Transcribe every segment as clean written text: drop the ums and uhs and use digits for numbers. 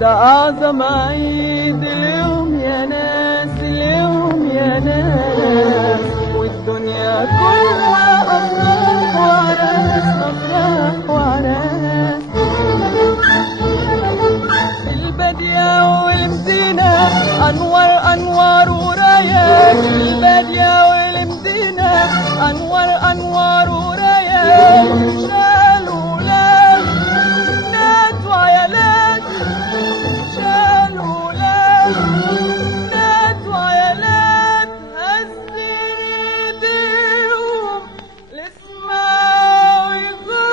ده أعظم عيد اليوم يا ناس، اليوم يا ناس، والدنيا كلها أفراح وعراس، أفراح وعراس. البادية والمدينة أنوار أنوار ورايات، البادية والمدينة أنوار أنوار ورايات. شالوا ولاد بنات وعيالات، شالوا ولاد بنات وعيالات، هزين ايديهم للسما ويقولوا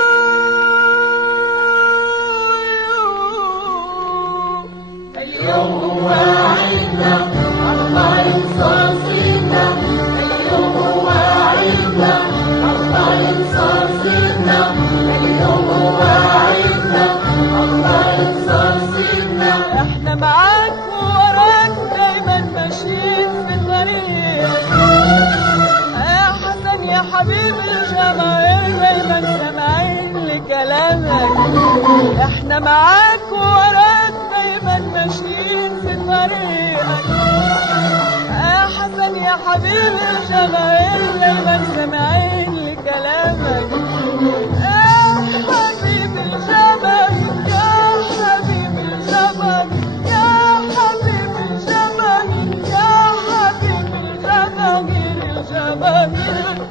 اليوم هو عيدنا، الله ينصر سيدنا. اليوم هو عيدنا، الله ينصر سيدنا. اليوم هو عيدنا، الله ينصر سيدنا. احنا معاك ووراك دايما ماشيين في طريق، يا حسن يا حبيب الجماهير دايما سامعين لكلامك. احنا معاك ووراك دايما ماشيين في طريقك، يا حسن يا حبيب الجماهير دايما سامعين لكلامك. يا حبيب الجماهير، يا حبيب الجماهير، يا حبيب الجماهير، يا حبيب الجماهير، الجماهير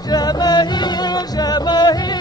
جماهير جماهير.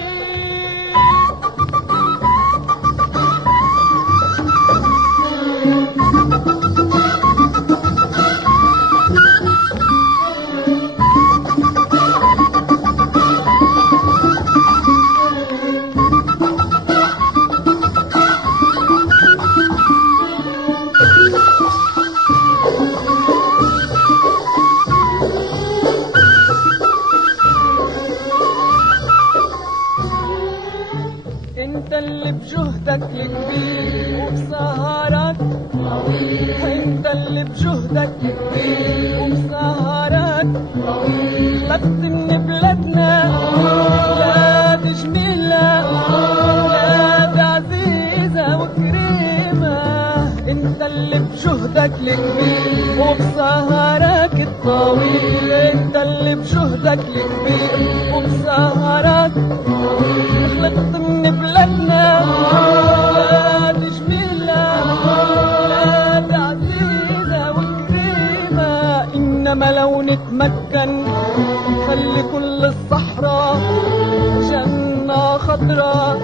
انت اللي بجهدك الكبير وبسهرك طويل، انت اللي بجهدك الكبير وبسهرك طويل، خلقت من بلادنا بلاد جميلة، بلاد عزيزة وكريمة. انت اللي بجهدك الكبير وبسهرك الطويل، انت اللي بجهدك الكبير وبسهرك طويل، خلقت من بلادنا بلادنا لا تجميلنا لا تعزيزة وكريمة، إنما لو نتمكن خلي كل الصحراء جنة خضراء،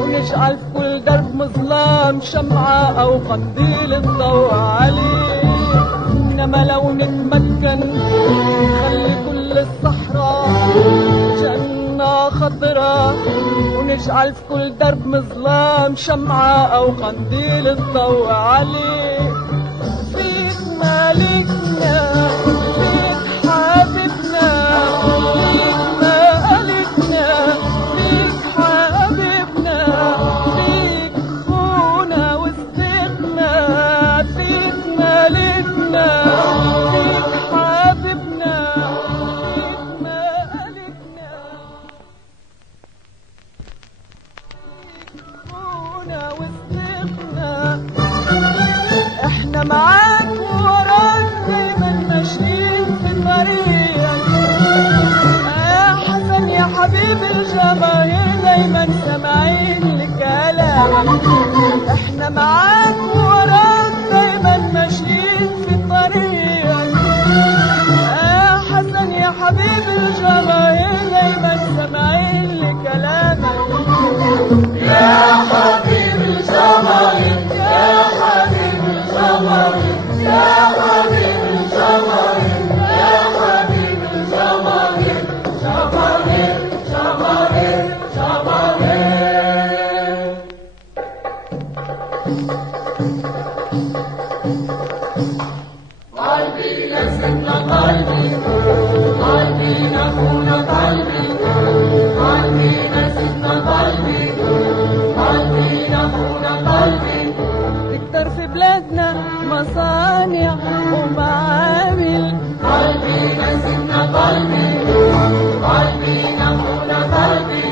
ونجعل في كل درب مظلام شمعة أو قنديل الضوء عليه. إنما لو نتمكن خلي كل الصحراء جنة خضراء، ونجعل في كل درب مظلام شمعة أو قنديل الضوء عليه. فيك مالكنا فيك حبيبنا فيك مالكنا فيك حبيبنا فيك خونا وصديقنا، فيك مالكنا فيك حبيبنا فيك مالكنا فيك خونا وصديقنا. احنا معاك وراك دايما ماشيين في طريقك يا حسن يا حبيب الجماهير، دايما سامعين لكلامك. احنا معاك وراك دايما ماشيين في طريقك يا حسن يا حبيب الجماهير، دايما سامعين لكلامك. يا حبيب الجماهير يا حبيب الجماهير يا حبيب الجماهير يا حبيب الجماهير جماهير جماهير جماهير. قلبي نسيتنا قلبي قلبي نخونا قلبي قلبي نسيتنا قلبي قلبي نخونا قلبي. تكتر في بلادنا مصانع ومعامل، قلبي نسيتنا قلبي قلبي نخونا قلبي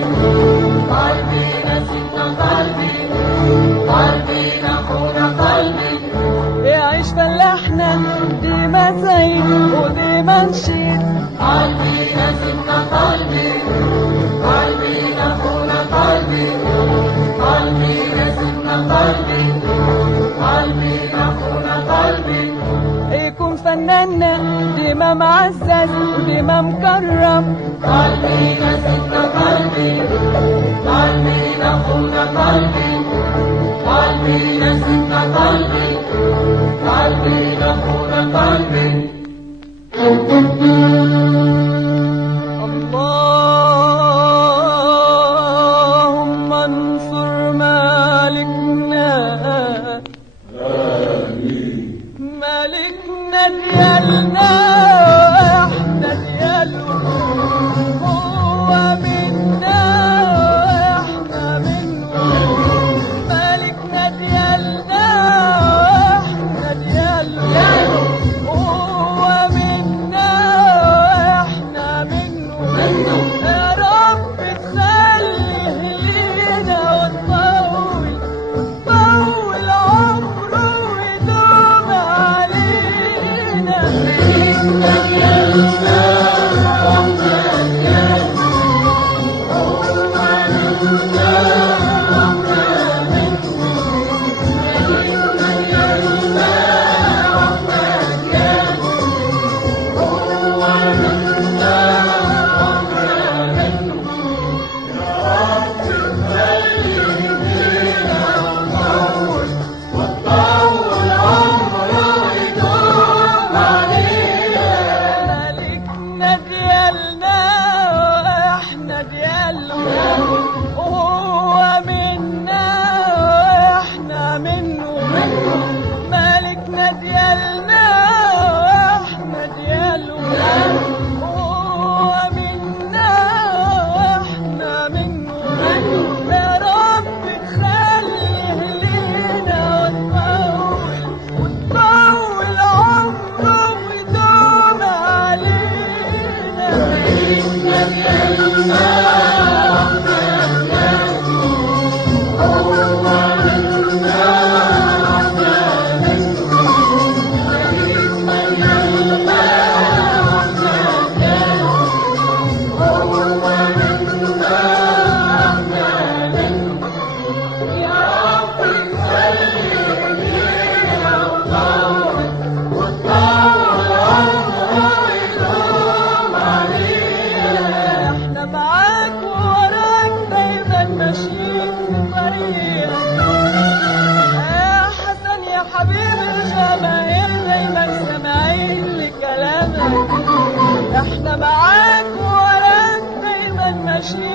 قلبي نسيتنا قلبي قلبي نخونا قلبي. يعيش فلاحنا ديما زين وديما نشيد، قلبي نسيتنا قلبي قلبي نخونا قلبي قلبي نسيتنا قلبي قلبي نخونا قلبي. يكون فناننا ديما معزز وديما مكرم، قلبي نسيتنا قلبي قلبي نخونا قلبي قلبي نسيتنا قلبي قلبي نخونا قلبي. اللهم انصر مالكنا مالكنا ديالنا احنا دياله، هو منا احنا منه. مالكنا ديالنا احنا دياله، هو منا احنا معاك ووراك دايما ماشيين في طريقك يا حسن يا حبيب الجماهير دايما سامعين لكلامك. احنا معاك ووراك دايما ماشيين